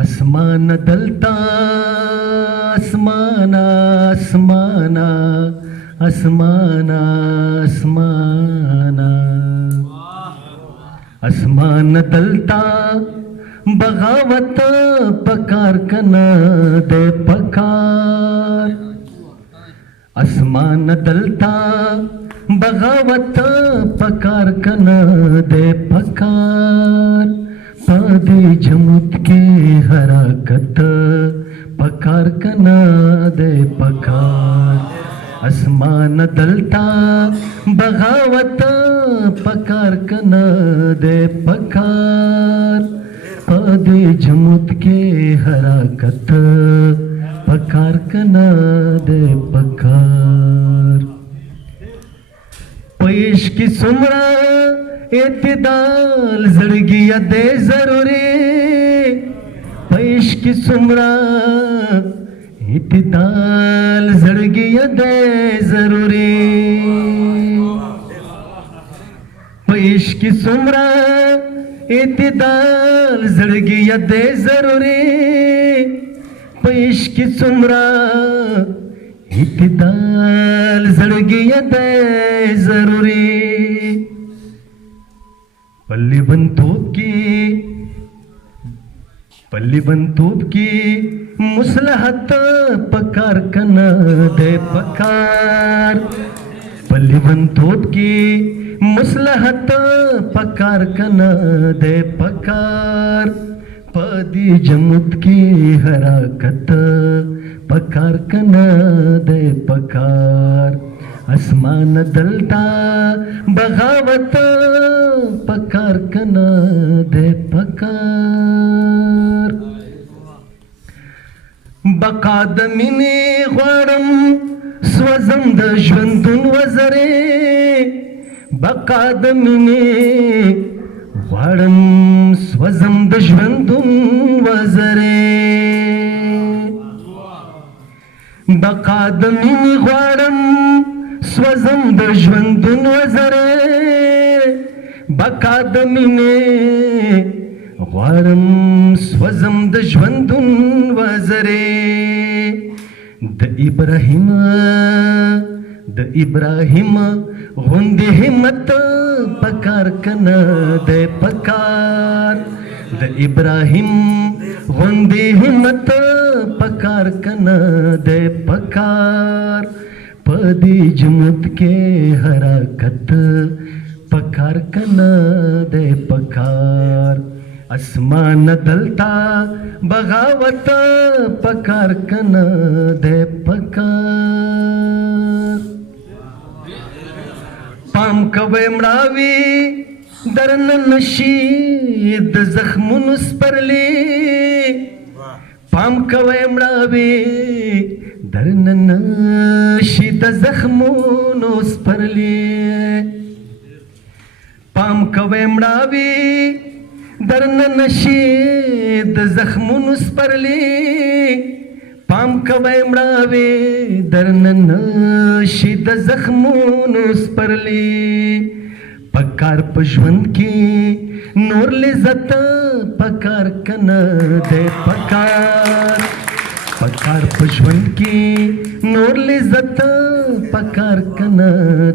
اسمان دلتا اسمان اسمان اسمان اسمان اسمان دلتا بغاوت پکار کنا دے پکار اسمان دلتا بغاوت پکار کنا دے پکار پادی جمت کے حرکت پکار کنا دے پکار اسمان دلتا بغاوت پکار کنا دے پکار پادی جمت کے حرکت پکار کنا دے پکار پیش کی سمرا اعتدال زړګي دې ضروري پیش کی سمرا اعتدال زړګي دې ضروري پیش کی سمرا اعتدال زړګي دې ضروري پیش کی سمرا اعتدال زړګي دې ضروري پلی بنتوب کی مصلحت پکار کنا دے پکار پلی بنتوب کی مصلحت پکار کنا دے پکار پادی جمت کی حرکت پکار کنا دے پکار اسمان دلتا بغاوت پکار کنا دے پکار بقا د مینې غواړم سوځم د ژوندون وزرې بقا د مینې غواړم سوځم د ژوندون وزرې بقا د مینې غواړم سوځم د ژوندون وزرې بقا د مینې غواړم سوځم د ژوندون وزرې د ابراهیم غوندې همت پکار کنا دے پکار د ابراهیم غوندې همت پکار کنا دے پکار پدی جمت کے حرکت پکار کنا دے پکار اسمان دلتا بغاوت پکار کنا دے پکار پام کوي مړاوي درن نشي د زخمونو سپرلي پام کوي مړاوي درن نشي د زخمونو سپرلي پام کوي مړاوي درن نشي د زخمونو سپرلي پام کوي مړاوي درن نشي د زخمونو سپرلي پکار په ژوند کې نور لذت پکار کنا دے پکار پکار په ژوند کې نور لذت پکار کنا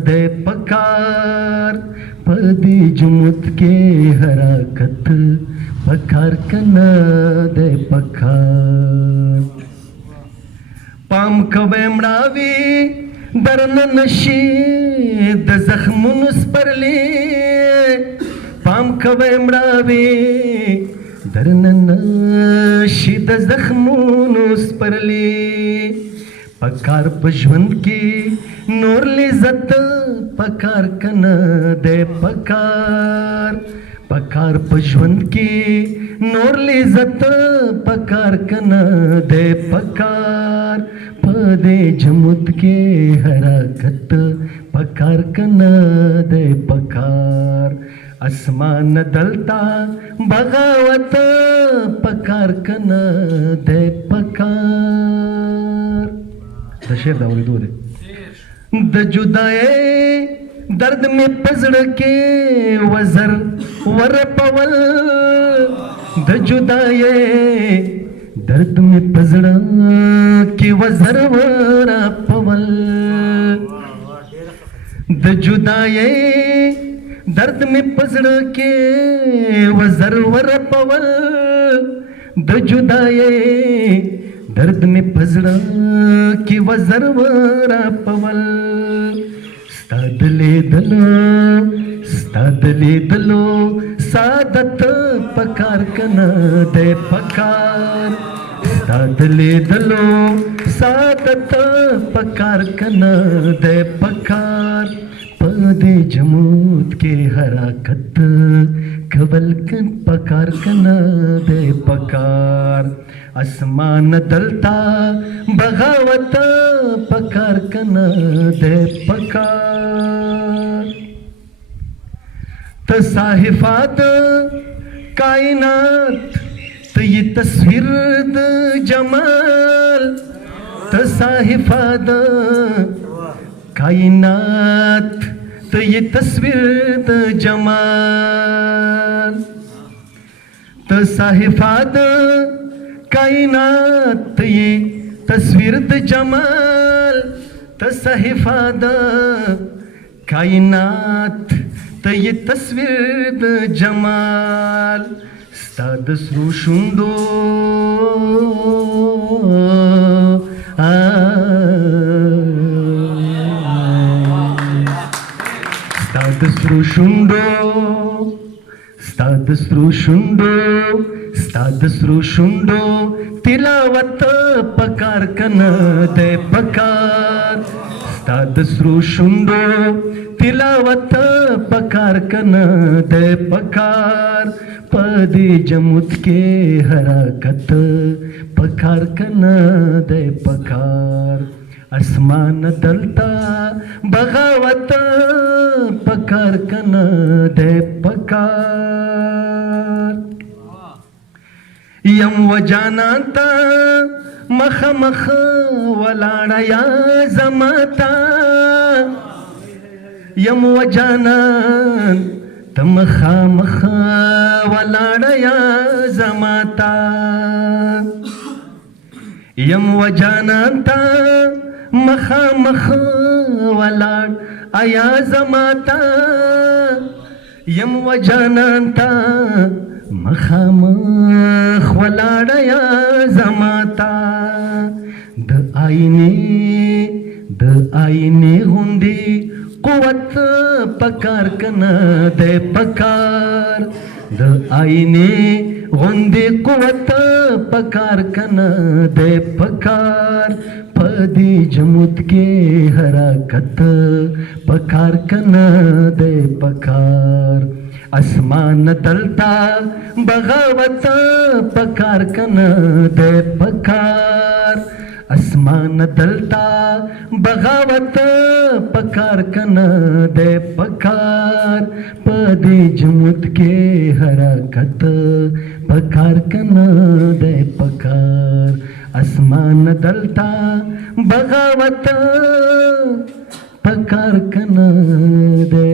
دے پکار پدی جمت کے حرکت پکار کنا دے پکار پام کوي مړاوي درن نشي د زخمونو سپرلي پام کوي مړاوي درن نشي د زخمونو سپرلي پکار په ژوند کې نور لذت پکار کنا دے پکار پکار په ژوند کې نور لذت پکار کنا دے پکار پدے جمت کے حرکت پکار کنا دے پکار اسمان دلتا بغاوت پکار کنا دے پکار دا شعر دا اوریدو دے د جدائے درد میں پزړ کې وزر ور پول د जुदाई दर्द में पजड़ा कि वजर वरा पवल द जुदाई दर्द में पजड़ा के वजर वरा पवल द जुदाई दर्द में पजड़ा कि वजर वरा पवल स्तादले दलो सादत पकार कन दे पकार स्तादले दलो सादत पकार कन दे पकार पदे जमूत के हराकत कबल कन पकार कन दे पकार आसमान दलता बगावत पकार कन दे पकार तसाहिफात कायनात ये तस्वीर जमाल तसाहिफात कायनात ये तस्वीर जमाल तसाहिफात कायनात ये तस्वीर जमाल तसाहिफात कायनात ये तस्वीर जमाल स्ताद सृशुंडो स्ताद सृशुंडो स्ताद सृशुंडो स्ताद सृशुंडो तिलावत पकार कन दे पकार स्ताद सृशुंडो तिलावत पकार कन दे पकार पदे जमुत के हरकत पकार कन दे पकार आसमान दलता बगावत पकार कन दे पकार यम वजानाता मख मख वलाडया जमाता यम वजानान तमखा मखा वलाडया जमाता यम वजानांता मखा मखा वलाड आया जमाता यम वजानांता मखा मख वलाडया जमाता द आईने हुंदी कुवत पकार कन दे पकार द आईने हुंदी कुवत पकार कन दे पकार पदी जमुत के हरकत पकार कन दे पकार आसमान दलता बगावत पकार कन दे पकार आसमान दलता बगावत पकार कन दे पकार पदे जमुत के हरकत पकार कन दे पकार आसमान दलता बगावत पकार कन दे